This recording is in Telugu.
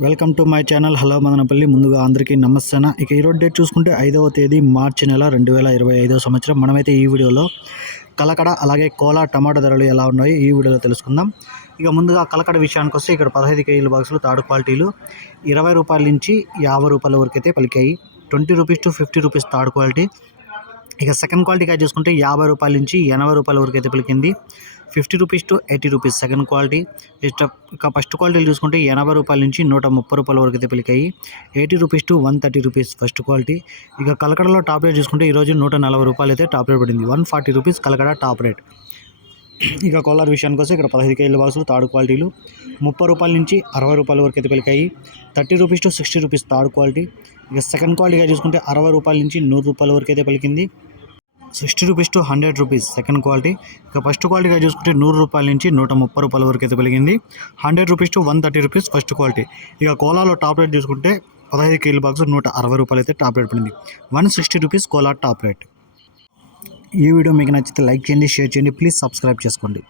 Welcome to my channel hello Madanapalle ముందుగా అందరికీ నమస్తే ఇక ఈరోజు డేట్ చూసుకుంటే ఐదవ తేదీ మార్చి నెల రెండు వేల ఇరవై ఐదవ సంవత్సరం. మనమైతే ఈ వీడియోలో కలకడ అలాగే కోలా టమాటా ధరలు ఎలా ఉన్నాయో ఈ వీడియోలో తెలుసుకుందాం. ఇక ముందుగా కలకడ విషయానికి వస్తే ఇక్కడ పదహైదు కేజీల బాక్సులు తాడు క్వాలిటీలు ఇరవై రూపాయల నుంచి యాభై రూపాయల వరకు అయితే పలికాయి. Twenty rupees to fifty rupees third quality. ఇక సెకండ్ క్వాలిటీగా చూసుకుంటే యాభై రూపాయల నుంచి ఎనభై రూపాయల వరకు అయితే పలికింది. Fifty rupees to eighty rupees. Second quality. ఇక ఫస్ట్ క్వాలిటీలు చూసుకుంటే ఎనభై రూపాయల నుంచి నూట ముప్పై రూపాయల వరకు అయితే పిలికాయి. Eighty rupees to one thirty rupees first quality. ఇక కలకడలో టాప్ రేట్ చూసుకుంటే ఈరోజు నూట నలభై రూపాయలు అయితే టాప్ రేట్ పడింది. One forty rupees Kalakada top rate. ఇక కోలార్ విషయానికి వస్తే ఇక్కడ పదహైదు కేజీల బాక్సులు తాడు క్వాలిటీలు. ముప్పై రూపాయల నుంచి అరవై రూపాయల వరకు అయితే పలికాయి. Thirty rupees to sixty rupees third quality. ఇక సెకండ్ క్వాలిటీగా చూసుకుంటే అరవై రూపాయల నుంచి నూరు రూపాయల వరకు అయితే పలికింది. Sixty rupees to hundred rupees second quality. ఇక ఫస్ట్ క్వాలిటీగా చూసుకుంటే నూరు రూపాయల నుంచి నూట ముప్పై రూపాయల వరకు అయితే పెరిగింది. Hundred rupees to one thirty rupees first quality. ఇక కోలాలో టాప్ రేట్ చూసుకుంటే పదహైదు కేజీల బాక్స్ నూట అరవై రూపాయలు అయితే టాప్ రేట్ పడింది. One sixty rupees Kola top rate. ఈ వీడియో మీకు నచ్చితే లైక్ చేయండి షేర్ చేయండి ప్లీజ్ సబ్స్క్రైబ్ చేసుకోండి.